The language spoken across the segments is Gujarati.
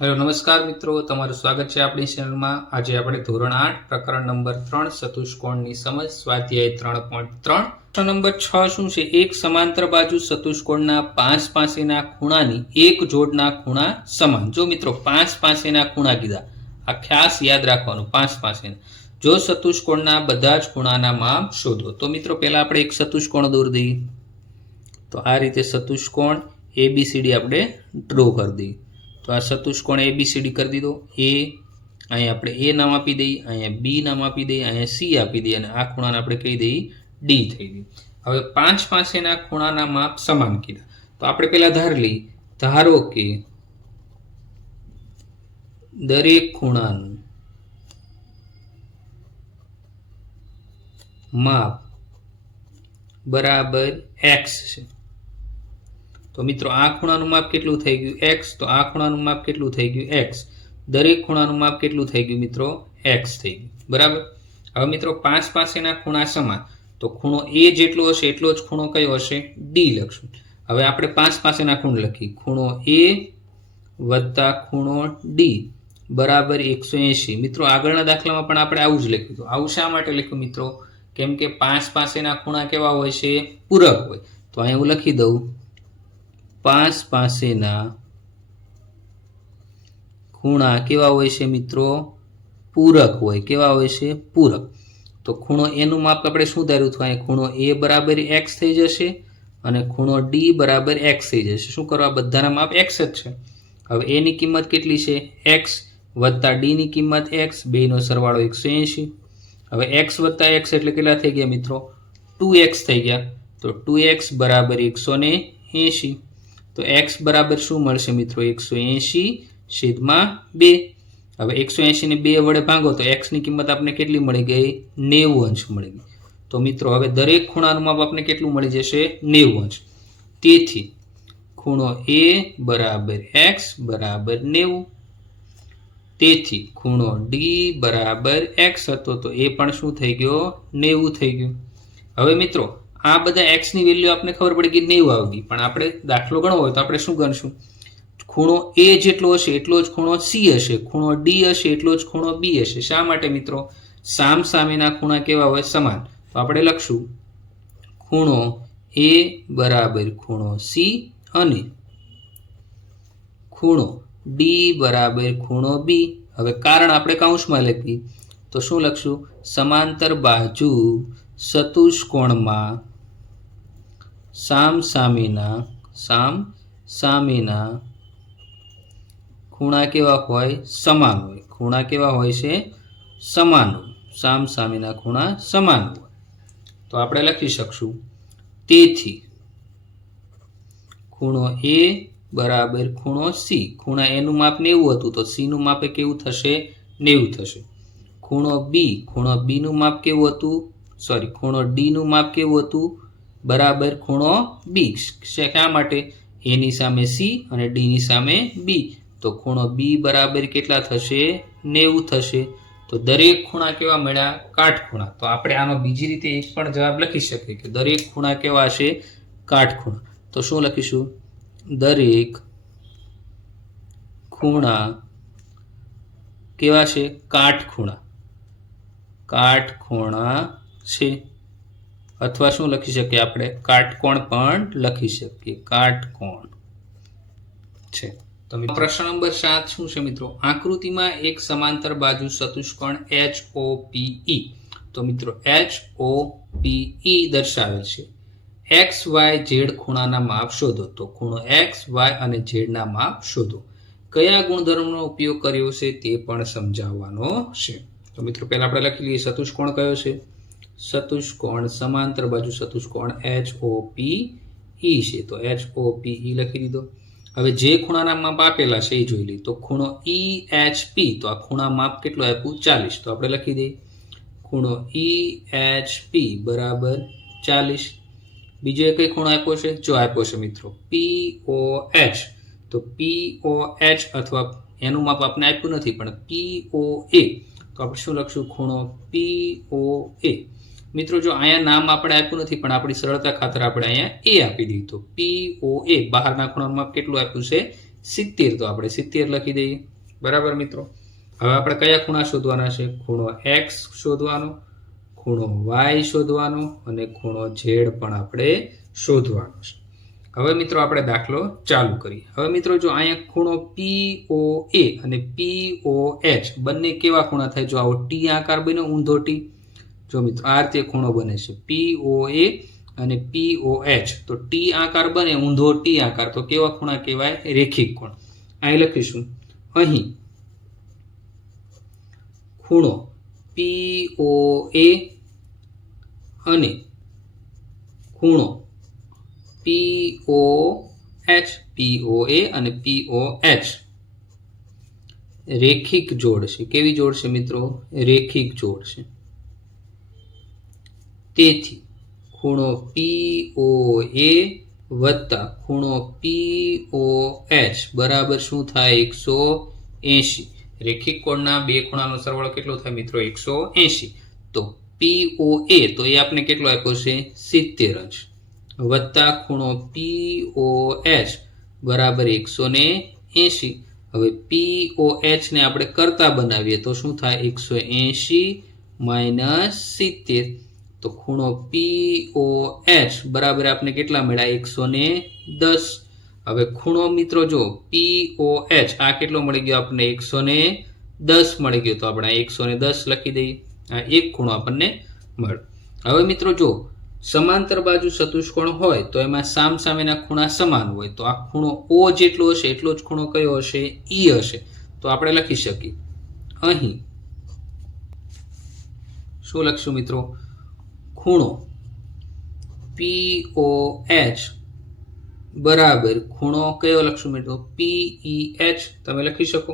હેલો નમસ્કાર મિત્રો, તમારું સ્વાગત છે આપણી ચેનલમાં। આજે આપણે ધોરણ 8 પ્રકરણ નંબર 3 ચતુષ્કોણની સમજ સ્વાધ્યાય 3.3 પ્રશ્ન નંબર 6 શું છે? એક સમાંતર બાજુ ચતુષ્કોણના 5 પાસેના ખૂણાની એક જોડના ખૂણા સમાન। જો મિત્રો 5 પાસેના ખૂણા કીધા, આ ખાસ યાદ રાખવાનું, 5 પાસેના। જો ચતુષ્કોણના બધા જ ખૂણાના માપ શોધો। તો મિત્રો પહેલા આપણે એક ચતુષ્કોણ દોરી દઈએ। તો આ રીતે ચતુષ્કોણ ABCD આપણે ડ્રો કરી દઈએ। તો આ ચતુષ્કોણ ABCD કરી દીધો। એ અહીંયા આપણે એ નામ આપી દઈએ, અહીંયા બી નામ આપી દઈએ, અહીંયા સી આપી દઈએ અને આ ખૂણાને આપણે કહી દઈએ ડી થઈ ગઈ। હવે 5 પાસેના ખૂણાના માપ સમાન કીધા, તો આપણે પહેલા ધાર લઈએ। ધારો કે દરેક ખૂણાનું માપ બરાબર x છે। તો મિત્રો આ ખૂણાનું માપ કેટલું થઈ ગયું? x। તો આ ખૂણાનું માપ કેટલું થઈ ગયું? x। દરેક ખૂણાનું માપ કેટલું થઈ ગયું મિત્રો? x થઈ ગયું, બરાબર। હવે મિત્રો 5 પાસેના ખૂણા સમાન, તો ખૂણો a જેટલો હશે એટલો જ ખૂણો કયો હશે? d લખશું। હવે આપણે 5 પાસેના ખૂણ લખી, ખૂણો a વત્તા ખૂણો d બરાબર 180। મિત્રો આગળના દાખલામાં પણ આપણે આવું જ લખ્યું હતું। આવું શા માટે લખ્યું મિત્રો? કેમ કે 5 પાસેના ખૂણા કેવા હોય છે? પૂરક હોય। તો અહીંયા હું લખી દઉં, 5 પાસેના ખૂણા કેવા હોય છે મિત્રો? પૂરક હોય। કેવા હોય છે? પૂરક। તો ખૂણો a નું માપ આપણે શું ધાર્યું હતું? અહીંયા ખૂણો a બરાબર x થઈ જશે અને ખૂણો d બરાબર x થઈ જશે। શું કરવા? બધાના માપ x જ છે। હવે a ની કિંમત કેટલી છે? x વત્તા d ની કિંમત x, બેનો સરવાળો 180। હવે x વત્તા x એટલે કેટલા થઈ ગયા મિત્રો? 2x થઈ ગયા। તો 2x બરાબર 180। તો x બરાબર શું મળશે મિત્રો? 180/2। હવે 180 ને 2 વડે ભાગો તો x ની કિંમત આપણે કેટલી મળી ગઈ? 90 અંશ મળી ગઈ। તો મિત્રો હવે દરેક ખૂણાનું માપ આપણે કેટલું મળી જશે? 90 અંશ। તેથી ખૂણો a બરાબર x બરાબર 90। તેથી ખૂણો d બરાબર x હતો, તો એ પણ શું થઈ ગયો? 90 થઈ ગયું। હવે મિત્રો આ બધા x ની વેલ્યુ આપણે ખબર પડી કે 90 આવી ગઈ, પણ આપણે દાખલો ગણવો હોય તો આપણે શું ગણશું? ખૂણો a જેટલો હશે એટલો જ ખૂણો c હશે, ખૂણો d હશે એટલો જ ખૂણો b હશે। શા માટે મિત્રો? સામ સામેના ખૂણા કેવા હોય? સમાન। તો આપણે લખશું ખૂણો a બરાબર ખૂણો c અને ખૂણો d બરાબર ખૂણો b। હવે કારણ આપણે કૌંસમાં લખી, તો શું લખશું? સમાંતર બાજુ ચતુષ્કોણમાં સામ સામેના ખૂણા કેવા હોય? સમાન હોય। ખૂણા કેવા હોય છે? સમાન હોય। સામ સામેના ખૂણા સમાન હોય। તો આપણે લખી શકશું, તેથી ખૂણો a બરાબર ખૂણો c। ખૂણા a નું માપ 90 હતું, તો c નું માપ કેવું થશે? 90 થશે। ખૂણો b નું માપ કેવું હતું? ખૂણો d નું માપ કેવું હતું? બરાબર ખૂણો b। શા માટે? a ની સામે c અને d ની સામે b। તો ખૂણો b બરાબર કેટલા થશે? 90 થશે। તો દરેક ખૂણા કેવા મળ્યા? કાટખૂણા। તો આપણે આનો બીજી રીતે એક પણ જવાબ લખી શકીએ કે દરેક ખૂણા કેવા હશે? કાટખૂણા। તો શું લખીશું? દરેક ખૂણા કેવા છે? કાટખૂણા છે। અથવા શું લખી શકીએ આપણે? કાટકોણ પણ લખી શકીએ, કાટકોણ છે। તો પ્રશ્ન નંબર 7 શું છે મિત્રો? આકૃતિમાં એક સમાંતર બાજુ ચતુષ્કોણ HOPE। તો મિત્રો HOPE દર્શાવેલ છે। x y z ખૂણાના માપ શોધો। તો ખૂણો x y અને z ના માપ શોધો। કયા ગુણધર્મનો ઉપયોગ કર્યો છે તે પણ સમજાવવાનો છે। તો મિત્રો પહેલા આપણે લખી લઈએ ચતુષ્કોણ કયો છે? ચતુષ્કોણ સમાંતર બાજુ ચતુષ્કોણ HOPE છે। તો HOPE લખી દીધો। હવે જે ખૂણાના માપ આપેલા છે એ જોઈ લઈએ। તો ખૂણો EHP, તો આ ખૂણા માપ કેટલું આપ્યું? 40। તો આપણે લખી દઈએ ખૂણો EHP બરાબર 40। બીજો કઈ ખૂણો આપ્યો છે? જો આપ્યો છે મિત્રો POH। તો POH અથવા એનું માપ આપણે આપ્યું નથી, પણ POA। તો આપણે શું લખશું? ખૂણો POA। મિત્રો જો અહીંયા નામ આપણે આપ્યું નથી, પણ આપણી સરળતા ખાતર આપણે અહીંયા a આપી દઈએ। તો POA બહારના ખૂણાનું માપ કેટલું આપ્યું છે? 70, તો આપણે 70 લખી દઈએ. બરાબર મિત્રો. હવે આપણે કયા ખૂણા શોધવાના છે? ખૂણો x શોધવાનો, ખૂણો y શોધવાનો અને ખૂણો z પણ આપણે શોધવાનો છે. હવે મિત્રો આપણે દાખલો ચાલુ કરીએ. હવે મિત્રો જો અહીંયા ખૂણો POA અને POH બંને કેવા ખૂણા થાય? જો આવો ટી આકાર બન્યો, ઊંધો ટી. જો મિત્રો આ રીતે ખૂણો બને છે POA અને POH. તો ટી આકાર બને, ઊંધો ટી આકાર, તો કેવા ખૂણા કહેવાય? રેખિક કોણ. અહીં લખીશું, અહીં ખૂણો POA અને ખૂણો POH, POA અને POH રેખિક જોડ છે. કેવી જોડ છે મિત્રો? રેખિક જોડ છે. તેથી ખૂણો POA વત્તા ખૂણો POH બરાબર શું થાય? 180. રેખિક કોણના બે ખૂણાનો સરવાળો કેટલો થાય મિત્રો? 180. તો POA તો એ આપણે કેટલો આપ્યો છે? 70 અંશ વત્તા ખૂણો POH બરાબર 180. હવે POH ને આપણે કરતા બનાવીએ તો શું થાય? 180 માઇનસ 70. તો ખૂણો POH બરાબર આપણે કેટલા મળ્યા? 110. હવે ખૂણો મિત્રો જો POH આ કેટલો મળી ગયો આપણને? 110 મળી ગયો. તો આપણે 110 લખી દઈએ. આ એક ખૂણો આપણને મળ્યો. હવે મિત્રો જો સમાંતર બાજુ ચતુષ્કોણ હોય તો એમાં સામસામેના ખૂણા સમાન હોય. તો આ ખૂણો O જેટલો હશે એટલો જ ખૂણો કયો હશે? E હશે. તો આપણે લખી શકીએ અહીં શું લખશું મિત્રો? ખૂણો POH બરાબર ખૂણો કયો લખશું મિત્રો? PEH. તમે લખી શકો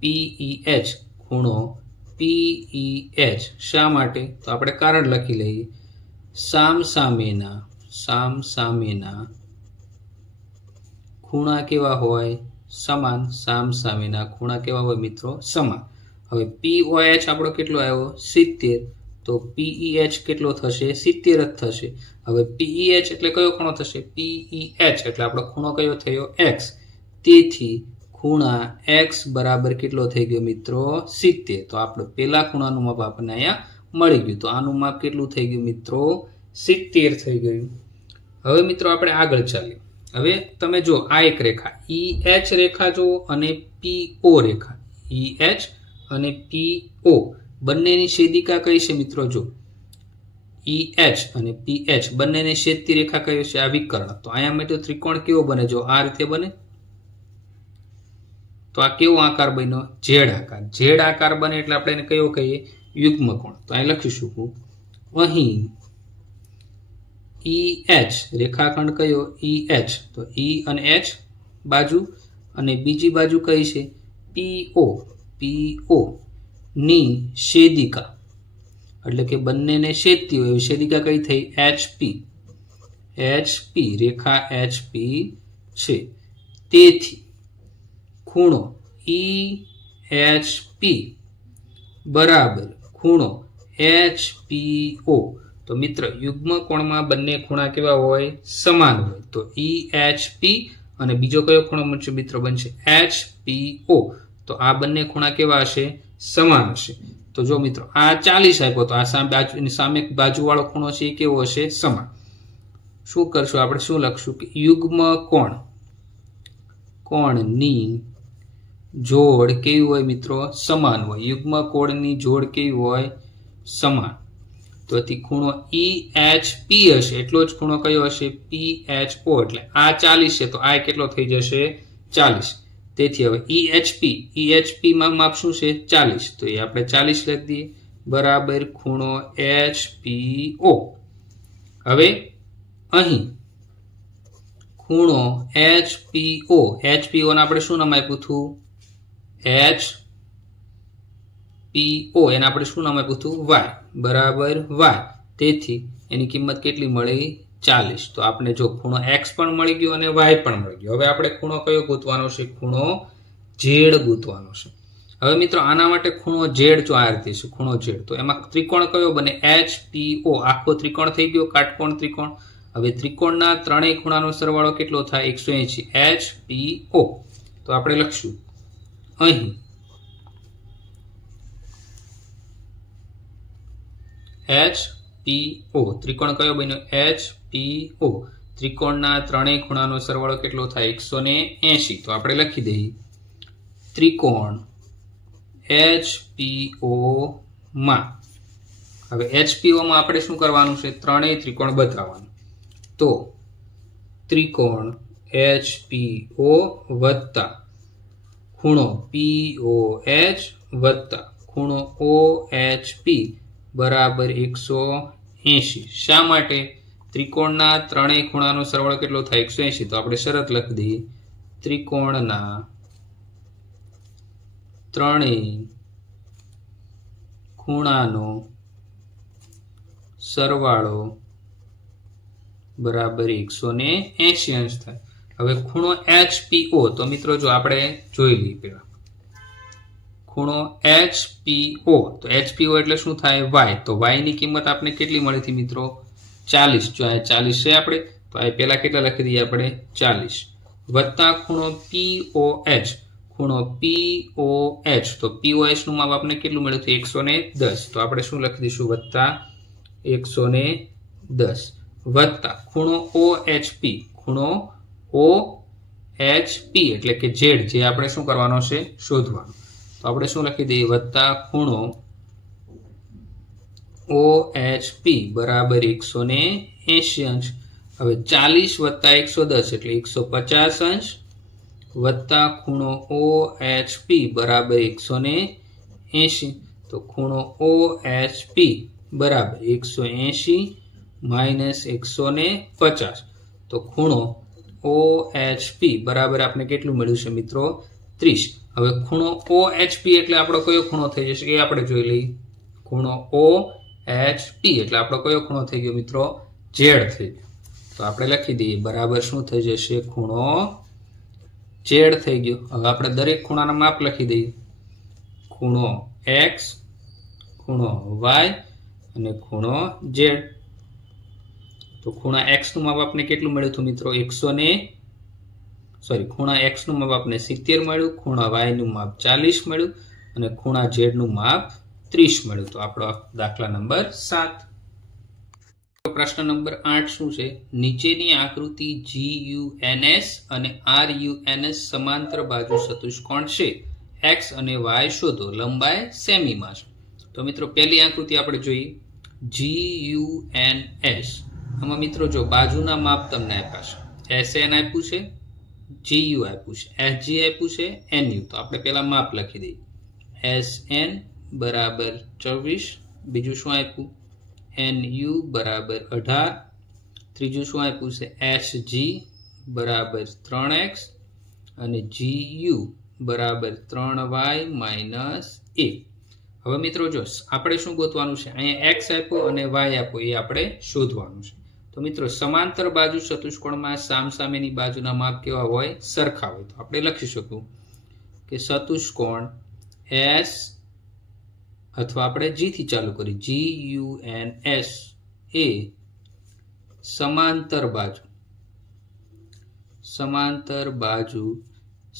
PEH, ખૂણો PEH. શા માટે? તો આપણે કારણ લખી લઈએ. સામસામેના ખૂણા કેવા હોય? સમાન. સામસામેના ખૂણા કેવા હોય મિત્રો? સમાન. હવે POH આપણો કેટલો આવ્યો? 70. તો PEH કેટલો થશે? 70 જ થશે. હવે PEH એટલે કયો ખૂણો થશે? PEH એટલે આપણો ખૂણો કયો થયો? X. તેથી ખૂણા X બરાબર કેટલો થઈ ગયો મિત્રો? 70. તો આપણે પેલા ખૂણાનું માપ આપણને અહીંયા મળી ગયું. તો આનું માપ કેટલું થઈ ગયું મિત્રો? 70 થઈ ગયું. હવે મિત્રો આપણે આગળ ચાલીએ. હવે તમે જો આ એક રેખા EH રેખા જો અને PO રેખા. EH અને PO બંનેની છેદિકા કઈ છે મિત્રો? જો EH અને PH બંનેને છેદતી રેખા કઈ છે? આ વિકર્ણ. તો અહીંયા માટે ત્રિકોણ કેવો બને? જો આ રીતે બને. તો આ કેવો આકાર બન્યો? ઝેડ આકાર. ઝેડ આકાર બને એટલે આપણે એને કયો કહીએ? યુગ્મકોણ. તો અહીં લખીશું અહીં EH રેખાખંડ કયો? EH. તો E અને H બાજુ અને બીજી બાજુ કઈ છે? PO ની છેદિકા એટલે કે બંનેને છેદતી હોય એવી છેદિકા કઈ થઈ? HP. રેખા HP છે. તેથી ખૂણો EHP બરાબર ખૂણો HPO. તો મિત્ર યુગ્મ કોણમાં બંને ખૂણા કેવા હોય? સમાન હોય. તો EHP અને બીજો કયો ખૂણો બનશે મિત્રો? બનશે HPO. તો આ બંને ખૂણા કેવા હશે? સમાન હશે. તો જો મિત્રો આ 40 આપ્યો તો આ સામે બાજુવાળો ખૂણો છે એ કેવો હશે? સમાન. શું કરશું આપણે? શું લખશું કે યુગ્મ કોણની જોડ કેવી હોય મિત્રો? સમાન હોય. યુગ્મ કોણની જોડ કેવી હોય? સમાન. તો ખૂણો EHP હશે એટલો જ ખૂણો કયો હશે? PHO. એટલે આ 40 છે તો આ કેટલો થઈ જશે? 40. તેથી હવે EHP માં માપ શું છે? 40. તો એ આપણે 40 લખી દઈએ બરાબર ખૂણો HPO. હવે અહીં ખૂણો HPO ને આપણે શું નામ આપ્યું હતું? HPO એને આપણે શું નામ આપ્યું હતું? Y બરાબર Y. તેથી એની કિંમત કેટલી મળી? 40. તો આપણે જો ખૂણો X પણ મળી ગયો અને Y પણ મળી ગયો. હવે આપણે ખૂણો કયો ગોતવાનો છે? ખૂણો Z ગોતવાનો છે. હવે મિત્રો આના માટે ખૂણો Z જો આ રીતે છે ખૂણો Z. તો એમાં ત્રિકોણ કયો બને? HPO. આખો ત્રિકોણ થઈ ગયો, કાટકોણ ત્રિકોણ. હવે ત્રિકોણના ત્રણેય ખૂણાનો સરવાળો કેટલો થાય? 180. HPO. તો આપણે લખશું અહીં HPO ત્રિકોણ કયો બન્યો? HPO ત્રિકોણના ત્રણેય ખૂણાનો સરવાળો કેટલો થાય? 180. તો આપણે લખી દઈએ ત્રિકોણ HPO માં. હવે HPO માં આપણે શું કરવાનું છે? ત્રણેય ત્રિકોણ બતાવવાનું. તો ત્રિકોણ HPO વત્તા ખૂણો POH વત્તા ખૂણો OHP બરાબર 180. શા માટે? ત્રિકોણના ત્રણેય ખૂણાનો સરવાળો કેટલો થાય? 180. તો આપણે શરત લખી દઈએ ત્રિકોણના ત્રણેય ખૂણાનો સરવાળો બરાબર 180 અંશ થાય. હવે ખૂણો HPO તો મિત્રો જો આપણે જોઈ લઈએ પેલા ખૂણો HPO. તો HPO એટલે શું થાય? y. તો y ની કિંમત આપણે કેટલી મળી હતી મિત્રો? 40. જો આ 40 છે આપણે તો આ પેલા કેટલા લખી દઈએ આપણે? 40 વત્તા ખૂણો POH. ખૂણો POH તો POH નું માપ આપણે કેટલું મળ્યું હતું? 110. તો આપણે શું લખી દઈશું? વત્તા 110 વત્તા ખૂણો OHP. ખૂણો OHP એટલે કે z જે આપણે શું કરવાનો છે? શોધવાનો. તો આપણે શું લખી દઈએ? વત્તા ખૂણો OHP બરાબર 180 અંશ. હવે 40 વત્તા 110 એટલે 150 અંશ વત્તા ખૂણો OHP બરાબર 180. તો ખૂણો OHP બરાબર 180 માઇનસ 150. તો ખૂણો OHP બરાબર આપણે કેટલું મળ્યું છે મિત્રો? 30. હવે ખૂણો OHP એટલે આપણો કયો ખૂણો થઈ જશે એ આપણે જોઈ લઈએ. ખૂણો OHP એટલે આપણો કયો ખૂણો થઈ ગયો મિત્રો? Z થઈ ગયો. તો આપણે લખી દઈએ બરાબર શું થઈ જશે? ખૂણો Z થઈ ગયો. હવે આપણે દરેક ખૂણાના માપ લખી દઈએ. ખૂણો X, ખૂણો Y અને ખૂણો Z. તો ખૂણા X નું માપ આપણે કેટલું મળ્યું હતું મિત્રો? ખૂણા X નું માપ આપણે 70 મળ્યું, ખૂણા Y નું માપ 40 મળ્યું અને ખૂણા Z નું માપ 30 મળ્યું. તો આપણો દાખલા નંબર 7. પ્રશ્ન નંબર 8 શું છે? નીચેની આકૃતિ GUNS અને RUNS સમાંતર બાજુ ચતુષ્કોણ છે. X અને Y શોધો. લંબાઈ સેમીમાં છે. તો મિત્રો પહેલી આકૃતિ આપણે જોઈએ GUNS. આમાં મિત્રો જો બાજુના માપ તમને આપ્યા છે. SN આપ્યું છે, GU આપ્યું છે, SG આપ્યું છે, NU. તો આપણે પહેલા માપ લખી દઈએ. SN બરાબર 24. બીજું શું આપ્યું? NU બરાબર 18. ત્રીજું શું આપ્યું છે? SG બરાબર 3x અને GU બરાબર 3y માઇનસ 1. હવે મિત્રો જો આપણે શું ગોતવાનું છે? અહીંયા x આપ્યો અને y આપ્યો એ આપણે શોધવાનું છે. તો મિત્રો સમાંતર બાજુ ચતુષ્કોણમાં સામસામેની બાજુના માપ કેવા હોય? સરખા હોય. તો આપણે લખી શકું કે ચતુષ્કોણ S અથવા આપણે G થી ચાલુ કરી GUNS એ સમાંતર બાજુ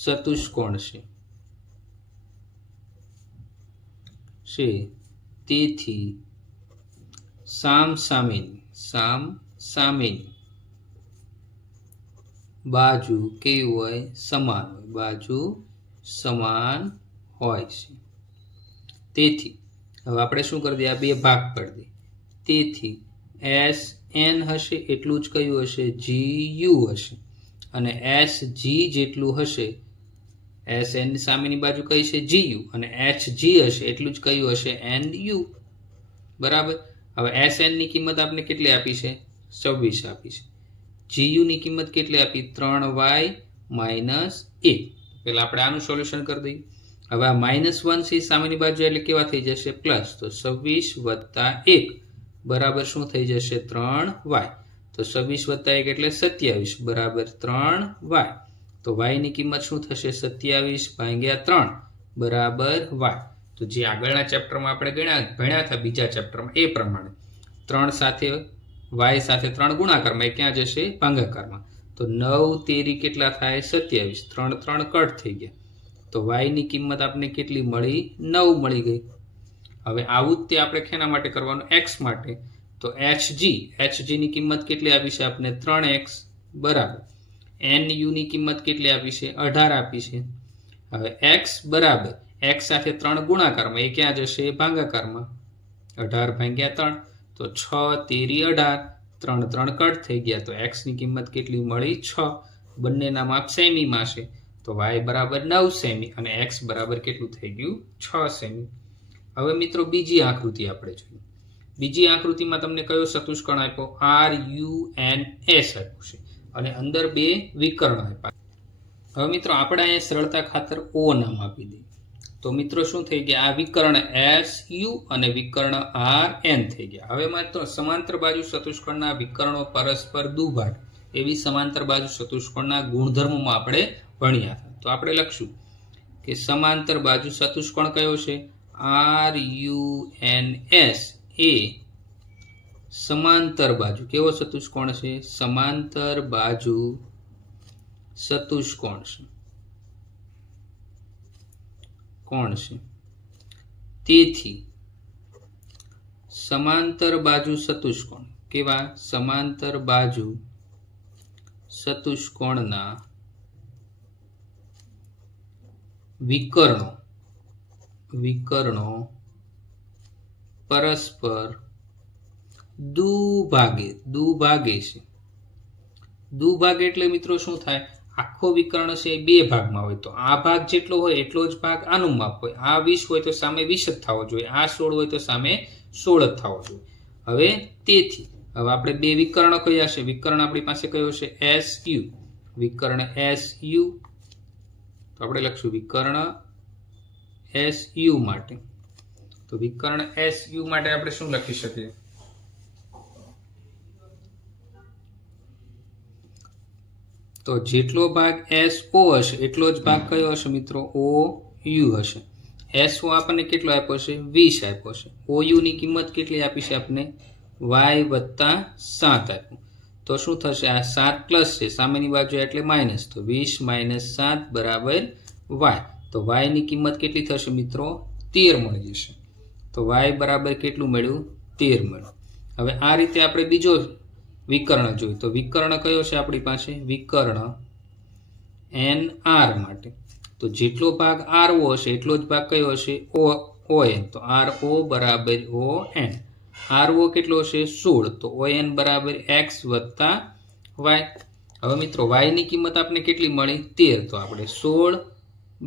ચતુષ્કોણ છે. તેથી સામસામેની બાજુ કેવી હોય? સમાન હોય. બાજુ સમાન હોય છે. તેથી હવે આપણે શું કરી દઈએ? આ બે ભાગ કરી દઈએ. તેથી SN હશે એટલું જ કયું હશે? GU હશે. અને SG જેટલું હશે, SN ની સામેની બાજુ કઈ છે? GU. અને HG હશે એટલું જ કયું હશે? NU. બરાબર. હવે SN ની કિંમત આપણે કેટલી આપી છે? 26 આપી છે. GU ની કિંમત કેટલી આપી? 3y minus 1. પહેલા આપણે આનું સોલ્યુશન કરી દઈએ. હવે આ -1 છે સામેની બાજુ એટલે કેવા થઈ જશે? પ્લસ. તો 26 વત્તા 1 બરાબર શું થઈ જશે? 3y. તો 26 વત્તા 1 એટલે 27 બરાબર 3y. તો y ની કિંમત શું થશે? 27 ભાગ્યા 3 બરાબર y. તો જે આગળના ચેપ્ટરમાં આપણે ભણ્યા હતા બીજા ચેપ્ટરમાં એ પ્રમાણે 3 સાથે y સાથે 3 ગુણાકારમાં એ ક્યાં જશે? ભાગાકારમાં. તો તો 9 તેરી કેટલા થાય 27, 3 3 કટ થઈ ગયા. તો y ની કિંમત આપણે કેટલી મળી 9 મળી ગઈ. હવે આવું જ તે આપણે કેના માટે કરવાનું x માટે. તો hg ની કિંમત કેટલી આપી છે આપણે 3x બરાબર nu ની કિંમત કેટલી આપી છે 18 આપી છે. હવે x બરાબર x સાથે 3 ગુણાકારમાં, એ ક્યાં જશે ભાગાકારમાં, 18 ભાગ્યા 3 તો 6 તેરી 18, 3 3 કટ થઈ ગયા. તો x ની કિંમત કેટલી મળી 6. બંનેના માપ સેમીમાં છે તો y બરાબર 9 સેમી અને x બરાબર કેટલું થઈ ગયું 6 સેમી. હવે મિત્રો બીજી આકૃતિ આપણે જોઈએ. બીજી આકૃતિમાં તમને કયો ચતુષ્કોણ આપ્યો RUNS આપ્યું છે અને અંદર બે વિકર્ણ આપ્યા. હવે મિત્રો આપણે અહીંયા સરળતા ખાતર O નામ આપી દઈએ. તો મિત્રો શું થઈ ગયા, આ વિકર્ણ SU અને વિકર્ણ RN થઈ ગયા. હવે માત્ર સમાંતર બાજુ ચતુષ્કોણના વિકર્ણો પરસ્પર દુભાગ એવી સમાંતર બાજુ ચતુષ્કોણના ગુણધર્મોમાં આપણે ભણ્યા હતા. તો આપણે લખશું કે સમાંતર બાજુ ચતુષ્કોણ કયો છે RUNS એ સમાંતર બાજુ કેવો ચતુષ્કોણ છે, સમાંતર બાજુ ચતુષ્કોણ છે કોણ છે. તેથી સમાંતર બાજુ ચતુષ્કોણ કેવા, સમાંતર બાજુ ચતુષ્કોણના વિકર્ણો પરસ્પર દુભાગે છે. દુભાગે એટલે મિત્રો શું થાય, આખો વિકર્ણ છે એ બે ભાગમાં હોય તો આ ભાગ જેટલો હોય એટલો જ ભાગ આનું માપ હોય. આ 20 હોય તો સામે 20 જ થવો જોઈએ, આ 16 હોય તો સામે 16 જ થવો જોઈએ. હવે તેથી હવે આપણે બે વિકર્ણ કયા છે, વિકર્ણ આપણી પાસે કયો છે SU, વિકર્ણ SU. તો આપણે લખશું વિકર્ણ SU માટે. તો વિકર્ણ SU માટે આપણે શું લખી શકીએ, તો જેટલો ભાગ SO હશે એટલો જ ભાગ કયો હશે મિત્રો OU હશે. SO આપણને કેટલો આપ્યો છે 20 આપ્યો છે. OU ની કિંમત કેટલી આપી છે આપણે y + 7 આપ્યું. તો શું થશે, આ 7 પ્લસ છે સામેની બાજુ એટલે માઇનસ, તો 20 - 7 બરાબર y. તો y ની કિંમત કેટલી થશે મિત્રો 13 મળી જશે. તો y બરાબર કેટલું મળ્યું 13 મળ્યું. હવે આ રીતે આપણે બીજો વિકર્ણ જોયું. તો વિકર્ણ કયો છે આપણી પાસે, વિકર્ણ NR માટે. તો જેટલો ભાગ RO હશે એટલો જ ભાગ કયો હશે ON. તો RO બરાબર ON. RO કેટલો હશે 16, તો ON બરાબર x + y. હવે મિત્રો y ની કિંમત આપણે કેટલી મળી 13, તો આપણે 16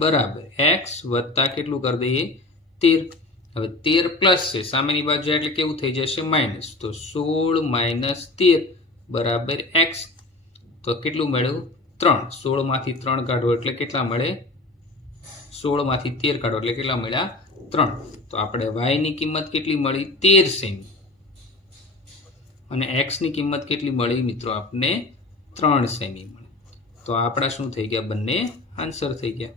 બરાબર x વત્તા કેટલું કરી દઈએ 13. હવે 13 પ્લસ છે સામેની બાજુ એટલે કેવું થઈ જશે માઇનસ, તો 16 - 13 બરાબર x. તો કેટલું મળ્યું 3. 16 માંથી 3 કાઢો એટલે કેટલા મળે, 16 માંથી 13 કાઢો એટલે કેટલા મળ્યા 3. તો આપણે y ની કિંમત કેટલી મળી 13 સેમી અને x ની કિંમત કેટલી મળી મિત્રો આપને 3 સેમી મળી. તો આપણા શું થઈ ગયા, બંને આન્સર થઈ ગયા.